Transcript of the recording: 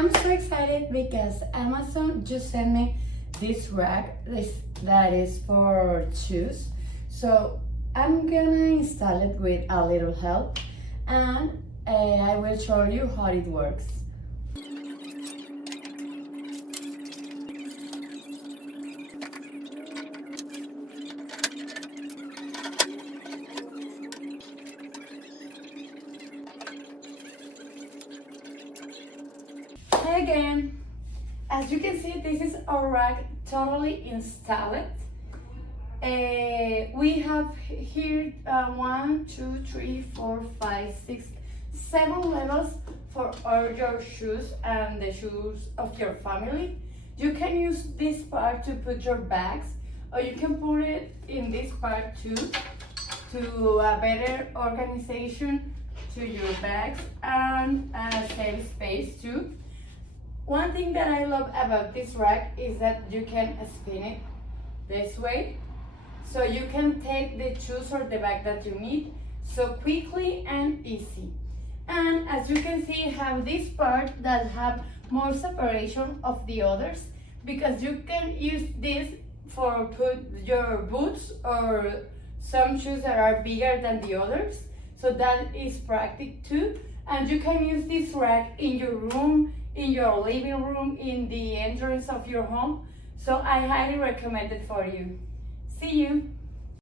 I'm so excited because Amazon just sent me this rack that is for shoes. So I'm gonna install it with a little help, and I will show you how it works. Hey again! As you can see, this is our rack totally installed. We have here 1, 2, 3, 4, 5, 6, 7 levels for all your shoes and the shoes of your family. You can use this part to put your bags, or you can put it in this part too, to a better organization to your bags and save space too. One thing that I love about this rack is that you can spin it this way, so you can take the shoes or the bag that you need so quickly and easy. And as you can see, have this part that have more separation of the others, because you can use this for put your boots or some shoes that are bigger than the others, so that is practical too. And you can use this rack in your room, in your living room, in the entrance of your home. So I highly recommend it for you. See you.